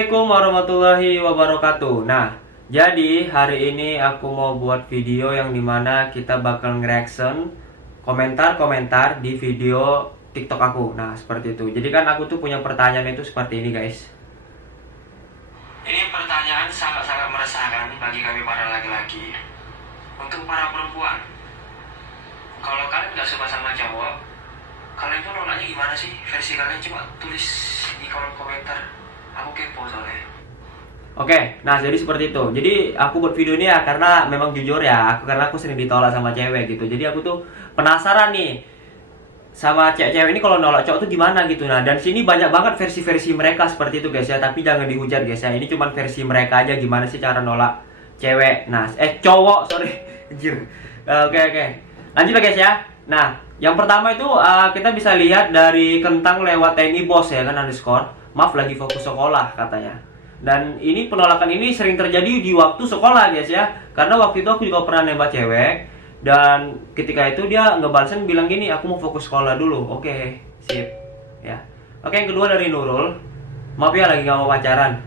Assalamualaikum warahmatullahi wabarakatuh. Nah, jadi hari ini aku mau buat video yang dimana kita bakal nge-reaction komentar-komentar di video TikTok aku. Nah, seperti itu. Jadi kan aku tuh punya pertanyaan itu seperti ini, guys. Ini pertanyaan sangat-sangat meresahkan bagi kami para laki-laki. Untuk para perempuan, kalau kalian gak suka sama cowok, kalian tuh nolaknya gimana sih? Versi kalian coba tulis di kolom komentar. Aku kepo soalnya. Oke, nah jadi seperti itu. Jadi aku buat video ini ya karena memang jujur ya, karena aku sering ditolak sama cewek gitu. Jadi aku tuh penasaran nih sama cewek ini kalau nolak cowok tuh gimana gitu. Nah, dan sini banyak banget versi-versi mereka seperti itu guys ya. Tapi jangan dihujat guys ya. Ini cuma versi mereka aja gimana sih cara nolak cewek. Nah, cowok, sorry. Anjir. Oke. Lanjut lah guys ya. Nah, yang pertama itu kita bisa lihat dari Kentang lewat TNI Bos ya kan underscore. Maaf lagi fokus sekolah katanya. Dan ini penolakan ini sering terjadi di waktu sekolah guys ya. Karena waktu itu aku juga pernah nembak cewek. Dan ketika itu dia ngebalesin bilang gini, aku mau fokus sekolah dulu. Oke, sip ya. Oke, yang kedua dari Nurul. Maaf ya lagi gak mau pacaran.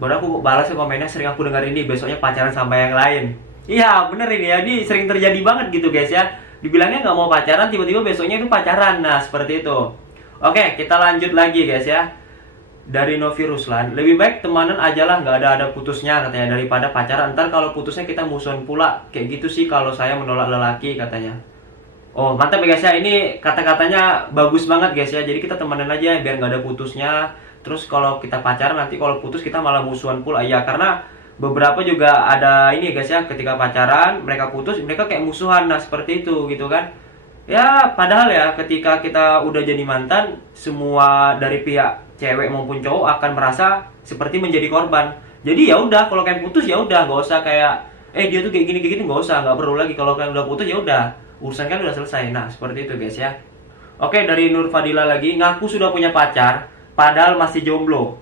Baru aku balas komennya, sering aku dengar ini besoknya pacaran sama yang lain. Iya bener ini ya, ini sering terjadi banget gitu guys ya. Dibilangnya nggak mau pacaran, tiba-tiba besoknya itu pacaran. Nah seperti itu. Oke, kita lanjut lagi guys ya. Dari Novi Ruslan, lebih baik temanan aja lah, nggak ada putusnya katanya, daripada pacaran. Ntar kalau putusnya kita musuhan pula. Kayak gitu sih kalau saya menolak lelaki katanya. Oh mantap ya guys ya, ini kata-katanya bagus banget guys ya. Jadi kita temanan aja biar nggak ada putusnya. Terus kalau kita pacaran nanti kalau putus kita malah musuhan pula. Ya karena beberapa juga ada ini guys ya, ketika pacaran mereka putus, mereka kayak musuhan. Nah seperti itu gitu kan. Ya padahal ya ketika kita udah jadi mantan, semua dari pihak cewek maupun cowok akan merasa seperti menjadi korban. Jadi ya udah kalau kalian putus ya udah, nggak usah kayak dia tuh kayak gini nggak usah, nggak perlu lagi. Kalau kalian udah putus ya udah, urusan kan udah selesai. Nah seperti itu guys ya. Oke, dari Nur Fadila lagi, ngaku sudah punya pacar padahal masih jomblo.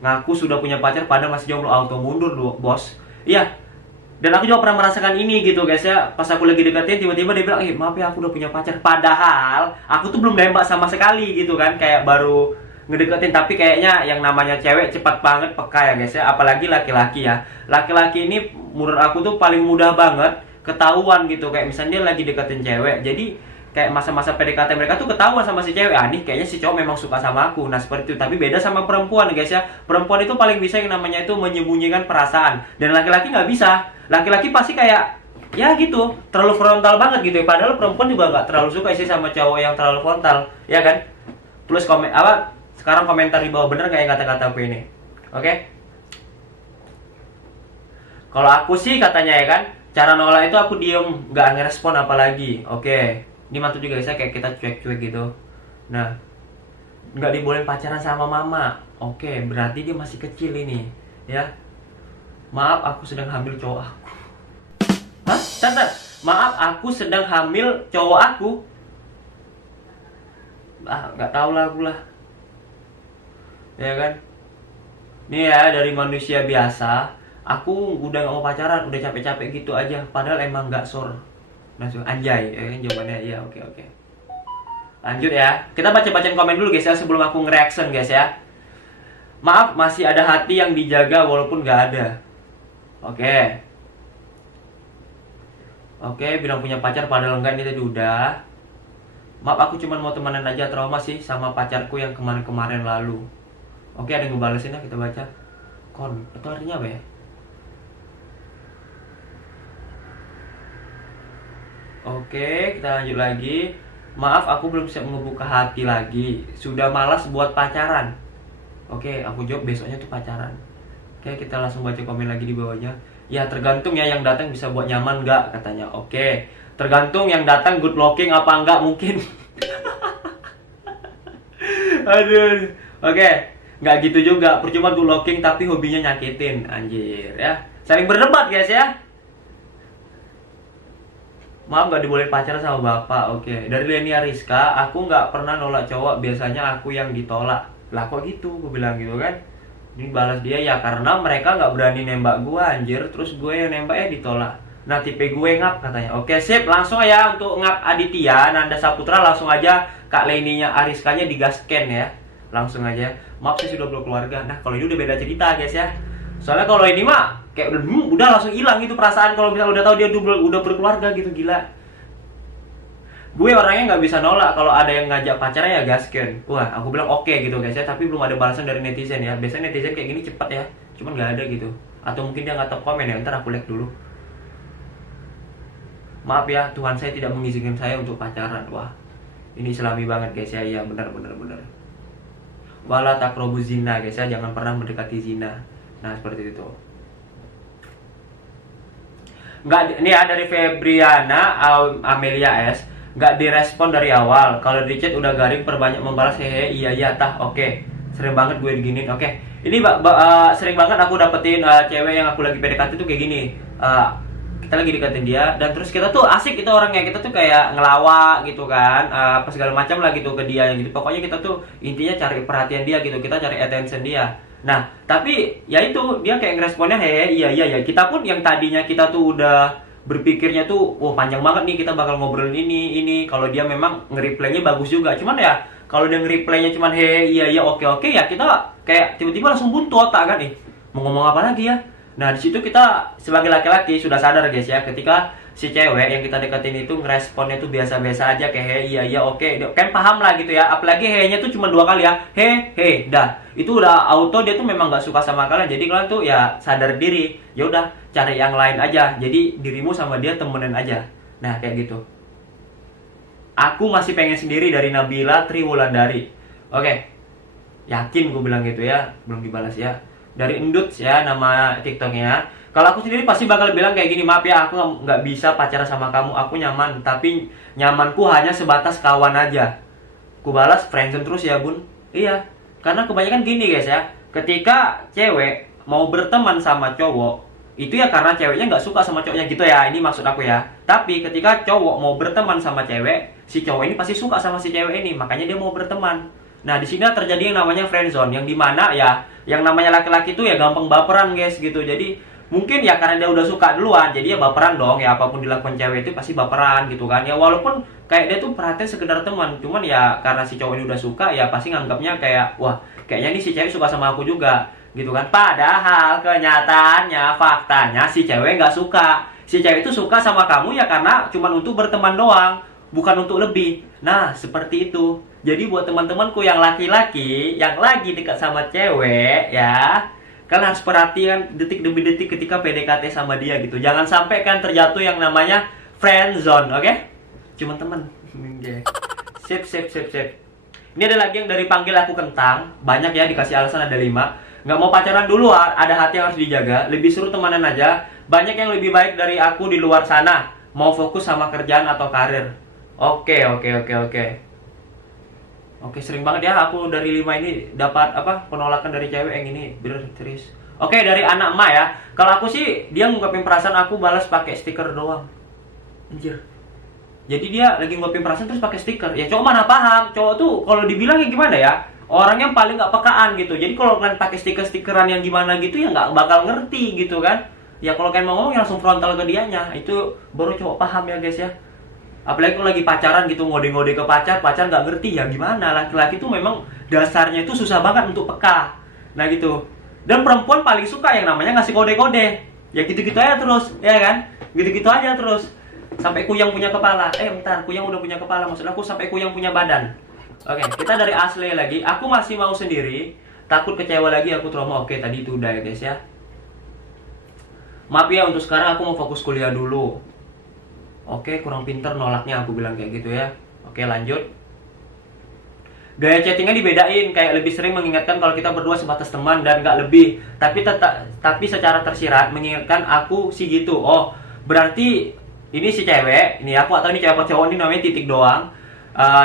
Ngaku sudah punya pacar padahal masih jomblo, auto mundur bos. Iya. Dan aku juga pernah merasakan ini gitu guys ya. Pas aku lagi deketin tiba-tiba dia bilang, maaf ya aku udah punya pacar. Padahal aku tuh belum nembak sama sekali gitu kan. Kayak baru ngedeketin. Tapi kayaknya yang namanya cewek cepat banget peka ya guys ya. Apalagi laki-laki ya. Laki-laki ini menurut aku tuh paling mudah banget ketahuan gitu. Kayak misalnya dia lagi deketin cewek, jadi kayak masa-masa PDKT mereka tuh ketahuan sama si cewek, nih kayaknya si cowok memang suka sama aku. Nah seperti itu. Tapi beda sama perempuan guys ya. Perempuan itu paling bisa yang namanya itu menyembunyikan perasaan. Dan laki-laki nggak bisa. Laki-laki pasti kayak ya gitu, terlalu frontal banget gitu ya. Padahal perempuan juga nggak terlalu suka sih sama cowok yang terlalu frontal, ya kan? Tulis sekarang komentar di bawah, bener nggak yang kata-kata aku ini? Oke? Kalau aku sih katanya ya kan, cara nolak itu aku diem, nggak ngerespon apalagi. Oke, ini mantu juga saya kayak kita cuek-cuek gitu. Nah, nggak dibolehin pacaran sama mama. Oke, berarti dia masih kecil ini, ya. Maaf, aku sedang hamil cowok aku. Hah? Santar. Maaf, aku sedang hamil cowok aku. Nggak tahu lah aku lah. Ya kan? Nih ya, dari manusia biasa, aku udah nggak mau pacaran, udah capek-capek gitu aja. Padahal emang nggak sor. Langsung anjay, ya kan jawabannya iya, oke. Lanjut ya. Kita baca-bacain komen dulu guys ya sebelum aku nge-reaction guys ya. Maaf, masih ada hati yang dijaga walaupun nggak ada. Oke, bilang punya pacar padahal enggak, ini tadi udah. Maaf, aku cuma mau temenan aja, trauma sih sama pacarku yang kemarin-kemarin lalu. Oke, ada yang ngebalesin ya, kita baca. Itu artinya apa ya? Oke, kita lanjut lagi. Maaf, aku belum siap ngebuka hati lagi. Sudah malas buat pacaran. Oke, aku jawab besoknya tuh pacaran. Oke, kita langsung baca komen lagi di bawahnya. Ya, tergantung ya yang datang bisa buat nyaman nggak katanya. Oke, tergantung yang datang good looking apa enggak mungkin. Aduh. Oke, nggak gitu juga. Percuma good looking tapi hobinya nyakitin. Anjir ya. Saling berdebat guys ya. Maaf nggak dibolehin pacaran sama bapak. Oke, dari Lenia Rizka, aku nggak pernah nolak cowok. Biasanya aku yang ditolak. Lah kok gitu? Gue bilang gitu kan. Ini balas dia, ya karena mereka nggak berani nembak gue anjir. Terus gue yang nembak ditolak. Nah tipe gue ngap katanya. Oke sip, langsung ya untuk ngap Aditya Nanda Saputra, langsung aja Kak Leninya Ariskanya digasken ya. langsung aja, maaf saya sudah berkeluarga. Nah kalau ini udah beda cerita guys ya. Soalnya kalau ini mah kayak udah langsung hilang gitu perasaan kalau misalnya udah tahu dia udah berkeluarga gitu, gila. Gue orangnya nggak bisa nolak kalau ada yang ngajak pacarnya ya gasken. Wah, aku bilang oke gitu guys ya, tapi belum ada balasan dari netizen ya. Biasanya netizen kayak gini cepat ya, cuman nggak ada gitu. Atau mungkin dia nggak top komen ya, ntar aku like dulu. Maaf ya, Tuhan saya tidak mengizinkan saya untuk pacaran. Wah, ini islami banget guys ya. Iya benar. Wala takrobu zina guys ya, jangan pernah mendekati zina. Nah seperti itu. Nggak, ini ya dari Febriana Amelia S. Nggak direspon dari awal. Kalau di chat udah garing perbanyak membalas hehe iya tah. Oke. Sering banget gue diginin. Oke. Ini sering banget aku dapetin cewek yang aku lagi PDKT tuh kayak gini. Kita lagi deketin dia dan terus kita tuh asik gitu orangnya, kita tuh kayak ngelawak gitu kan, apa segala macam lah gitu ke dia gitu. Pokoknya kita tuh intinya cari perhatian dia gitu, kita cari attention dia. Nah tapi ya itu dia kayak ngeresponnya hehe iya. Kita pun yang tadinya kita tuh udah berpikirnya tuh wah panjang banget nih kita bakal ngobrolin ini kalau dia memang nge-replaynya bagus juga, cuman ya kalau dia nge-replaynya cuman hehe iya oke ya kita kayak tiba-tiba langsung buntu otak kan, mau ngomong apa lagi ya. Nah di situ kita sebagai laki-laki sudah sadar guys ya, ketika si cewek yang kita deketin itu ngeresponnya tuh biasa-biasa aja kayak he iya oke, kan paham lah gitu ya. Apalagi he-nya tuh cuma 2 kali ya, he dah itu udah auto dia tuh memang nggak suka sama kalian. Jadi kalian tuh ya sadar diri, ya udah cari yang lain aja, jadi dirimu sama dia temenin aja. Nah kayak gitu. Aku masih pengen sendiri dari Nabila Triwulandari. Oke, yakin gue bilang gitu ya, belum dibalas ya. Dari Endut ya nama TikToknya. Kalau aku sendiri pasti bakal bilang kayak gini, maaf ya aku nggak bisa pacaran sama kamu, aku nyaman, tapi nyamanku hanya sebatas kawan aja. Ku balas friendzone terus ya bun. Iya, karena kebanyakan gini guys ya, ketika cewek mau berteman sama cowok itu ya karena ceweknya nggak suka sama cowoknya gitu ya, ini maksud aku ya. Tapi ketika cowok mau berteman sama cewek, si cowok ini pasti suka sama si cewek ini, makanya dia mau berteman. Nah di sini terjadi yang namanya friendzone, yang dimana ya yang namanya laki-laki tuh ya gampang baperan guys gitu. Jadi mungkin ya karena dia udah suka duluan, jadi ya baperan dong ya, apapun dilakukan cewek itu pasti baperan gitu kan ya. Walaupun kayak dia tuh perhatian sekedar teman, cuman ya karena si cowok ini udah suka ya pasti nganggapnya kayak wah kayaknya nih si cewek suka sama aku juga gitu kan. Padahal kenyataannya faktanya si cewek nggak suka. Si cewek itu suka sama kamu ya karena cuman untuk berteman doang, bukan untuk lebih. Nah seperti itu. Jadi buat teman-temanku yang laki-laki yang lagi dekat sama cewek ya, kalian harus perhatian detik demi detik ketika PDKT sama dia gitu. Jangan sampai kan terjatuh yang namanya friendzone, oke? Cuma teman. Sip. Ini ada lagi yang dari panggil aku kentang. Banyak ya, dikasih alasan ada 5. Nggak mau pacaran dulu, ada hati yang harus dijaga. Lebih suruh temenan aja. Banyak yang lebih baik dari aku di luar sana. Mau fokus sama kerjaan atau karir. Oke. Oke, sering banget ya aku dari 5 ini dapat penolakan dari cewek yang ini, bener serius. Oke, dari anak emak ya. Kalau aku sih dia ngungkapin perasaan, aku balas pakai stiker doang. Anjir. Jadi dia lagi ngungkapin perasaan terus pakai stiker. Ya cowok mana paham. Cowok tuh kalau dibilangnya gimana ya? Orang yang paling nggak pekaan gitu. Jadi kalau kalian pakai stiker-stikeran yang gimana gitu ya nggak bakal ngerti gitu kan. Ya kalau kalian mau ngomong ya langsung frontal ke dianya. Itu baru cowok paham ya guys ya. Apalagi kalau lagi pacaran gitu, ngode-ngode ke pacar nggak ngerti ya gimana. Laki-laki tuh memang dasarnya itu susah banget untuk peka. Nah gitu. Dan perempuan paling suka yang namanya ngasih kode-kode. Ya gitu-gitu aja terus, ya kan? Gitu-gitu aja terus. Sampai kuyang punya kepala. Bentar, kuyang udah punya kepala, maksud aku sampai kuyang punya badan. Oke, kita dari Asli lagi. Aku masih mau sendiri, takut kecewa lagi, aku trauma. Oke, tadi itu udah ya guys ya. Maaf ya, untuk sekarang aku mau fokus kuliah dulu. Oke, kurang pinter nolaknya, aku bilang kayak gitu ya. Oke, lanjut. Gaya chattingnya dibedain, kayak lebih sering mengingatkan kalau kita berdua sebatas teman dan nggak lebih. Tapi secara tersirat mengingatkan aku sih gitu. Oh, berarti ini si cewek, ini aku atau ini cewek atau cowok, ini namanya titik doang.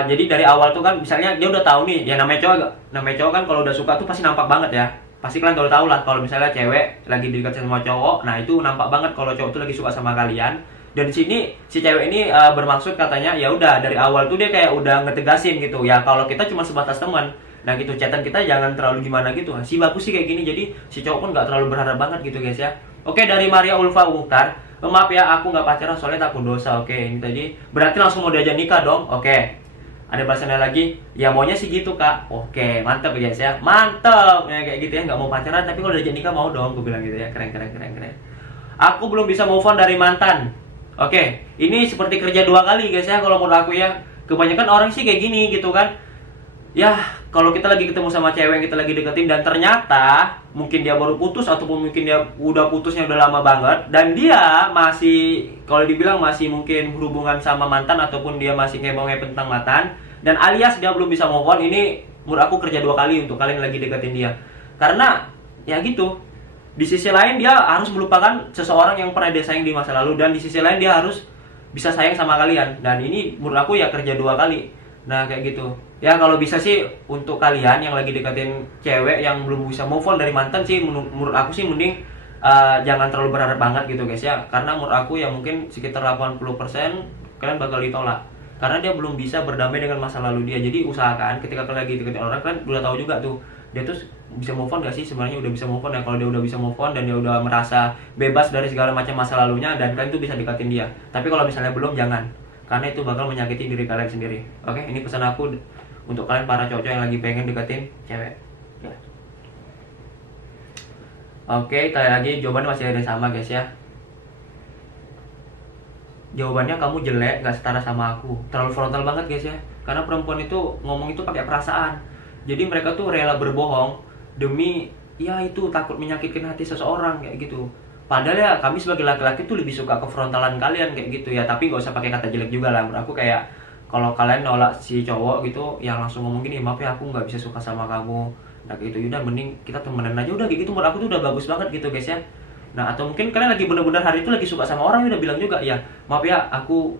Jadi dari awal tuh kan, misalnya dia udah tahu nih, ya namanya cowok kan kalau udah suka tuh pasti nampak banget ya. Pasti kalian udah tahu lah kalau misalnya cewek lagi dekat sama cowok, nah itu nampak banget kalau cowok tuh lagi suka sama kalian. Dan di sini si cewek ini bermaksud katanya ya udah dari awal tuh dia kayak udah ngetegasin gitu ya kalau kita cuma sebatas teman. Nah gitu, chatan kita jangan terlalu gimana gitu. Si bagus sih kayak gini, jadi si cowok pun nggak terlalu berharap banget gitu guys ya. Oke, dari Maria Ulfa Mukhtar, maaf ya aku nggak pacaran soalnya takut dosa. Oke, ini tadi berarti langsung mau diajak nikah dong. Oke, Ada balasannya lagi, ya maunya sih gitu kak. Oke, mantep ya guys ya, mantep ya kayak gitu ya, nggak mau pacaran tapi kalau udah jadi nikah mau dong, gue bilang gitu ya. Keren keren keren keren. Aku belum bisa move on dari mantan. Oke, ini seperti kerja 2 kali guys ya kalau menurut aku ya. Kebanyakan orang sih kayak gini gitu kan. Ya, kalau kita lagi ketemu sama cewek yang kita lagi deketin dan ternyata mungkin dia baru putus ataupun mungkin dia udah putusnya udah lama banget dan dia masih, kalau dibilang masih mungkin berhubungan sama mantan ataupun dia masih ngebong-ngebong tentang mantan dan alias dia belum bisa move on, ini menurut aku kerja 2 kali untuk kalian yang lagi deketin dia. Karena ya gitu, di sisi lain dia harus melupakan seseorang yang pernah dia sayang di masa lalu dan di sisi lain dia harus bisa sayang sama kalian, dan ini menurut aku ya kerja 2 kali. Nah kayak gitu ya, kalau bisa sih untuk kalian yang lagi deketin cewek yang belum bisa move on dari mantan sih, menurut aku sih mending jangan terlalu berharap banget gitu guys ya, karena menurut aku ya mungkin sekitar 80% kalian bakal ditolak karena dia belum bisa berdamai dengan masa lalu dia. Jadi usahakan ketika kalian lagi deketin orang, kalian udah tahu juga tuh dia tuh bisa move on gak sih, sebenarnya udah bisa move on ya. Kalau dia udah bisa move on dan dia udah merasa bebas dari segala macam masa lalunya, dan kalian tuh bisa deketin dia. Tapi kalau misalnya belum, jangan, karena itu bakal menyakiti diri kalian sendiri. Oke, ini pesan aku untuk kalian para cowok yang lagi pengen deketin cewek ya. Oke, kali lagi jawabannya masih ada sama guys ya. Jawabannya kamu jelek, gak setara sama aku. Terlalu frontal banget guys ya. Karena perempuan itu ngomong itu pakai perasaan. Jadi mereka tuh rela berbohong demi ya itu takut menyakitkan hati seseorang kayak gitu. Padahal ya kami sebagai laki-laki tuh lebih suka kefrontalan kalian kayak gitu ya. Tapi gak usah pakai kata jelek juga lah. Menurut aku kayak kalau kalian nolak si cowok gitu, yang langsung ngomong gini, maaf ya aku nggak bisa suka sama kamu. Nah kayak gitu, yaudah mending kita temenan aja udah kayak gitu. Menurut aku tuh udah bagus banget gitu guys ya. Nah atau mungkin kalian lagi bener-bener hari itu lagi suka sama orang, udah bilang juga ya maaf ya aku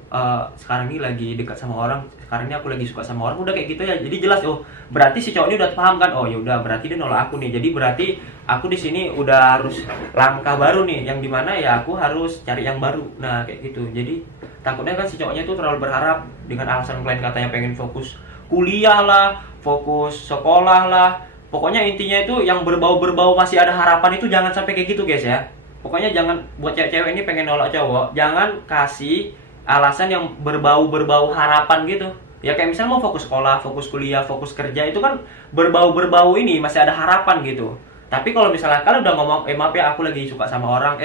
sekarang ini lagi dekat sama orang, sekarang ini aku lagi suka sama orang, udah kayak gitu ya. Jadi jelas, oh berarti si cowok ini udah paham kan, oh yaudah berarti dia nolak aku nih, jadi berarti aku di sini udah harus langkah baru nih, yang dimana ya aku harus cari yang baru. Nah kayak gitu. Jadi takutnya kan si cowoknya tuh terlalu berharap dengan alasan kalian katanya pengen fokus kuliah lah, fokus sekolah lah, pokoknya intinya itu yang berbau-berbau masih ada harapan itu jangan sampai kayak gitu guys ya. Pokoknya jangan, buat cewek-cewek ini pengen nolak cowok, jangan kasih alasan yang berbau-berbau harapan gitu. Ya kayak misalnya mau fokus sekolah, fokus kuliah, fokus kerja, itu kan berbau-berbau ini masih ada harapan gitu. Tapi kalau misalnya kalian udah ngomong, maaf ya aku lagi suka sama orang,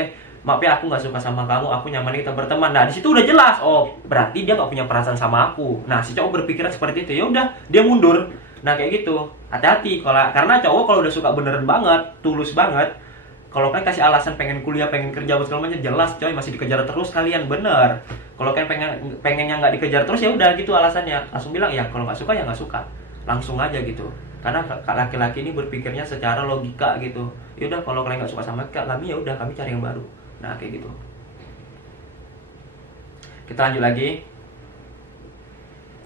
maaf ya aku nggak suka sama kamu, aku nyaman kita berteman. Nah di situ udah jelas, oh berarti dia nggak punya perasaan sama aku. Nah si cowok berpikiran seperti itu, ya udah dia mundur. Nah kayak gitu, hati-hati karena cowok kalau udah suka beneran banget, tulus banget, kalau kalian kasih alasan pengen kuliah, pengen kerja, buat segala macam, jelas coy masih dikejar terus kalian, bener. Kalau kalian pengennya nggak dikejar terus, ya udah gitu alasannya, langsung bilang ya kalau nggak suka ya nggak suka, langsung aja gitu. Karena laki-laki ini berpikirnya secara logika gitu. Ya udah kalau kalian nggak suka sama kami, ya udah kami cari yang baru. Nah kayak gitu. Kita lanjut lagi.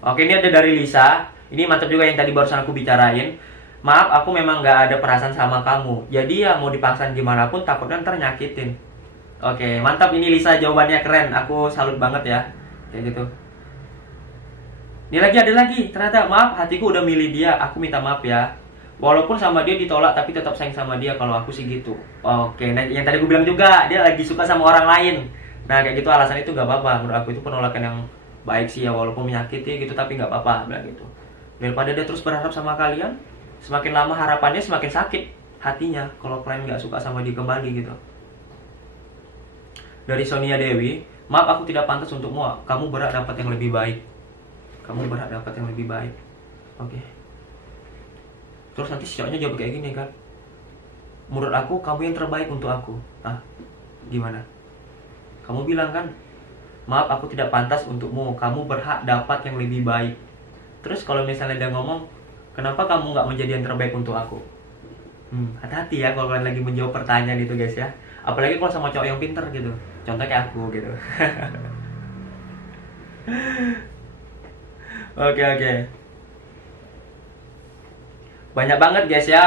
Oke, ini ada dari Lisa. Ini mantap juga yang tadi barusan aku bicarain. Maaf, aku memang gak ada perasaan sama kamu. Jadi ya mau dipaksain gimana pun takutnya ntar nyakitin. Oke, mantap, ini Lisa jawabannya keren. Aku salut banget ya. Kayak gitu. Ini lagi ada lagi. Ternyata maaf, hatiku udah milih dia. Aku minta maaf ya. Walaupun sama dia ditolak tapi tetap sayang sama dia. Kalau aku sih gitu. Oke, nah yang tadi aku bilang juga, dia lagi suka sama orang lain. Nah kayak gitu alasan itu gak apa-apa. Menurut aku itu penolakan yang baik sih ya, walaupun menyakiti gitu tapi gak apa-apa bilang gitu. Daripada dia terus berharap sama kalian, semakin lama harapannya semakin sakit hatinya kalau kalian nggak suka sama dia kembali gitu. Dari Sonia Dewi, maaf aku tidak pantas untukmu, kamu berhak dapat yang lebih baik. Kamu berhak dapat yang lebih baik. Oke. Terus nanti si cowoknya jawab kayak gini kan, menurut aku kamu yang terbaik untuk aku. Ah, gimana? Kamu bilang kan, maaf aku tidak pantas untukmu, kamu berhak dapat yang lebih baik. Terus kalau misalnya dia ngomong, kenapa kamu nggak menjadi yang terbaik untuk aku? Hati-hati ya kalau kalian lagi menjawab pertanyaan itu guys ya. Apalagi kalau sama cowok yang pinter gitu. Contoh kayak aku gitu. Oke. Banyak banget guys ya.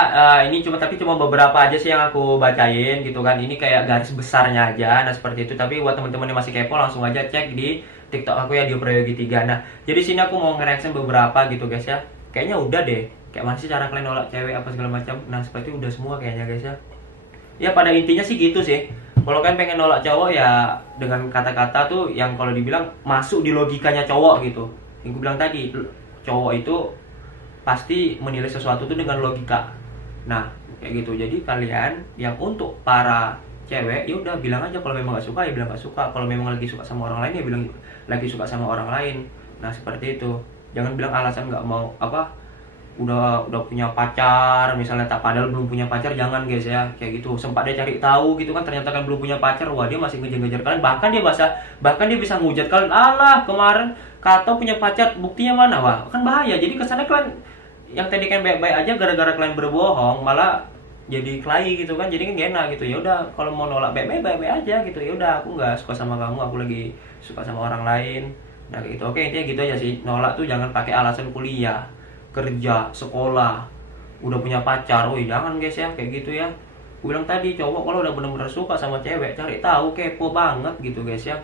Ini cuma beberapa aja sih yang aku bacain gitu kan. Ini kayak garis besarnya aja. Nah seperti itu. Tapi buat teman-teman yang masih kepo, langsung aja cek di TikTok aku ya, Dio Prayogi 3. Nah jadi sini aku mau nge-reaction beberapa gitu guys ya. Kayaknya udah deh. Kayak mana sih cara kalian nolak cewek apa segala macam. Nah seperti udah semua kayaknya guys ya. Ya pada intinya sih gitu sih. Kalau kalian pengen nolak cowok ya dengan kata-kata tuh yang kalau dibilang masuk di logikanya cowok gitu. Yang gue bilang tadi, cowok itu pasti menilai sesuatu itu dengan logika. Nah, kayak gitu. Jadi kalian yang untuk para cewek, ya udah bilang aja kalau memang gak suka ya bilang gak suka. Kalau memang lagi suka sama orang lain ya bilang lagi suka sama orang lain. Nah, seperti itu. Jangan bilang alasan nggak mau udah punya pacar misalnya, tak padahal belum punya pacar, jangan guys ya kayak gitu. Sempat dia cari tahu gitu kan, ternyata kan belum punya pacar, wah dia masih ngejar-ngejar kalian, bahkan dia bisa ngujat kalian, alah kemarin kata punya pacar, buktinya mana, wah kan bahaya. Jadi kesannya kalian yang tadi kan baik-baik aja, gara-gara kalian berbohong malah jadi kelahi gitu kan, jadi kan gak enak gitu. Ya udah kalau mau nolak baik-baik aja gitu, ya udah aku nggak suka sama kamu, aku lagi suka sama orang lain. Nah kayak gitu. Oke, intinya gitu aja sih, nolak tuh jangan pakai alasan kuliah, kerja, sekolah, udah punya pacar. Woi jangan guys ya kayak gitu ya. Gue bilang tadi, cowok kalau udah bener-bener suka sama cewek, cari tahu, kepo banget gitu guys ya.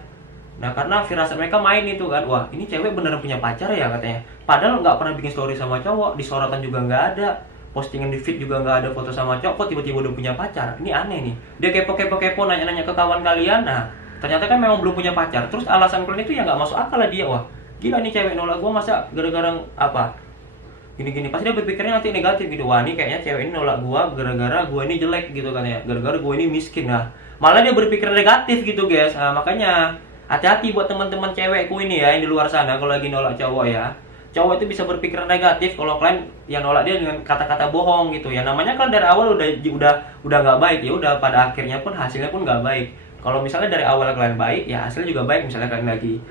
Nah karena firasat mereka main itu kan, wah ini cewek beneran punya pacar ya katanya, padahal nggak pernah bikin story sama cowok, di sorotan juga nggak ada, postingan di feed juga nggak ada foto sama cowok, kok tiba-tiba udah punya pacar. Ini aneh nih. Dia kepo nanya-nanya ke kawan kalian, nah ternyata kan memang belum punya pacar. Terus alasan kalian itu ya nggak masuk akal lah. Dia, wah gila nih cewek nolak gue masa gara-gara apa gini-gini, pasti dia berpikirnya nanti negatif gitu. Wah ini kayaknya cewek ini nolak gua gara-gara gua ini jelek gitu kan ya, gara-gara gua ini miskin. Nah malah dia berpikir negatif gitu guys. Nah, makanya hati-hati buat teman-teman cewekku ini ya, yang di luar sana kalau lagi nolak cowok ya. Cowok itu bisa berpikir negatif kalau kalian yang nolak dia dengan kata-kata bohong gitu ya. Namanya kan dari awal udah nggak baik, ya udah pada akhirnya pun hasilnya pun nggak baik. Kalau misalnya dari awal kalian baik, ya hasilnya juga baik. Misalnya kalian lagi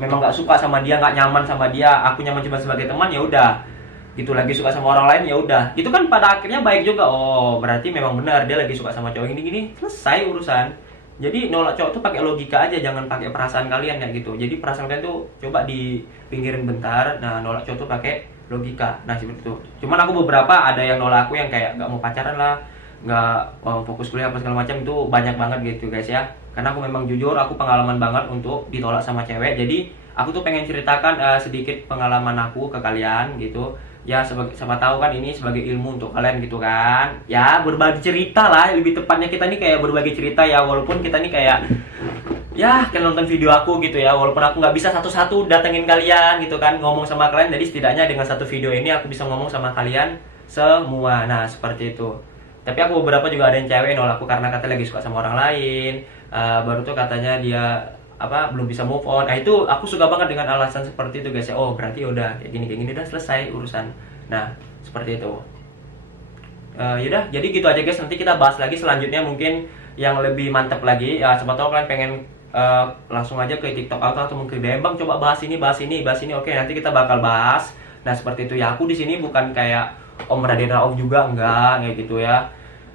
memang nggak suka sama dia, nggak nyaman sama dia, aku nyaman cuma sebagai teman, ya udah gitu, lagi suka sama orang lain, ya udah itu kan pada akhirnya baik juga. Oh berarti memang benar dia lagi suka sama cowok ini, selesai urusan. Jadi nolak cowok tuh pakai logika aja, jangan pakai perasaan kalian ya gitu. Jadi perasaan kalian tuh coba dipinggirin bentar. Nah nolak cowok tuh pakai logika. Nah seperti itu. Cuman aku beberapa ada yang nolak aku yang kayak nggak mau pacaran lah, nggak fokus kuliah apa segala macam, itu banyak banget gitu guys ya. Karena aku memang jujur, aku pengalaman banget untuk ditolak sama cewek. Jadi aku tuh pengen ceritakan sedikit pengalaman aku ke kalian gitu ya, sama tahu kan ini sebagai ilmu untuk kalian gitu kan ya, berbagi cerita lah lebih tepatnya. Kita nih kayak berbagi cerita ya, walaupun kita nih kayak ya kalian nonton video aku gitu ya, walaupun aku nggak bisa satu-satu datengin kalian gitu kan, ngomong sama kalian. Jadi setidaknya dengan satu video ini aku bisa ngomong sama kalian semua. Nah seperti itu. Tapi aku beberapa juga ada yang cewek nolak aku karena katanya lagi suka sama orang lain. Baru tuh katanya dia belum bisa move on. Nah itu aku suka banget dengan alasan seperti itu guys ya. Oh berarti udah kayak gini udah selesai urusan. Nah seperti itu. Yaudah jadi gitu aja guys. Nanti kita bahas lagi selanjutnya mungkin yang lebih mantap lagi. Siapa tahu kalian pengen langsung aja ke TikTok atau mungkin DM, bang coba bahas ini. Oke nanti kita bakal bahas. Nah seperti itu ya. Aku di sini bukan kayak Om Raden Rauf juga, enggak kayak gitu ya.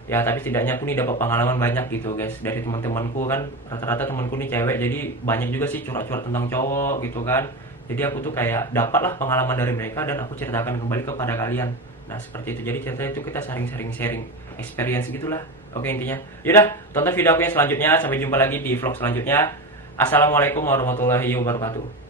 Ya tapi setidaknya aku nih dapat pengalaman banyak gitu guys dari teman-temanku kan, rata-rata temanku nih cewek, jadi banyak juga sih curhat-curhat tentang cowok gitu kan. Jadi aku tuh kayak dapatlah pengalaman dari mereka dan aku ceritakan kembali kepada kalian. Nah seperti itu, jadi cerita itu kita sharing experience gitulah. Oke intinya yaudah, tonton video aku yang selanjutnya. Sampai jumpa lagi di vlog selanjutnya. Assalamualaikum warahmatullahi wabarakatuh.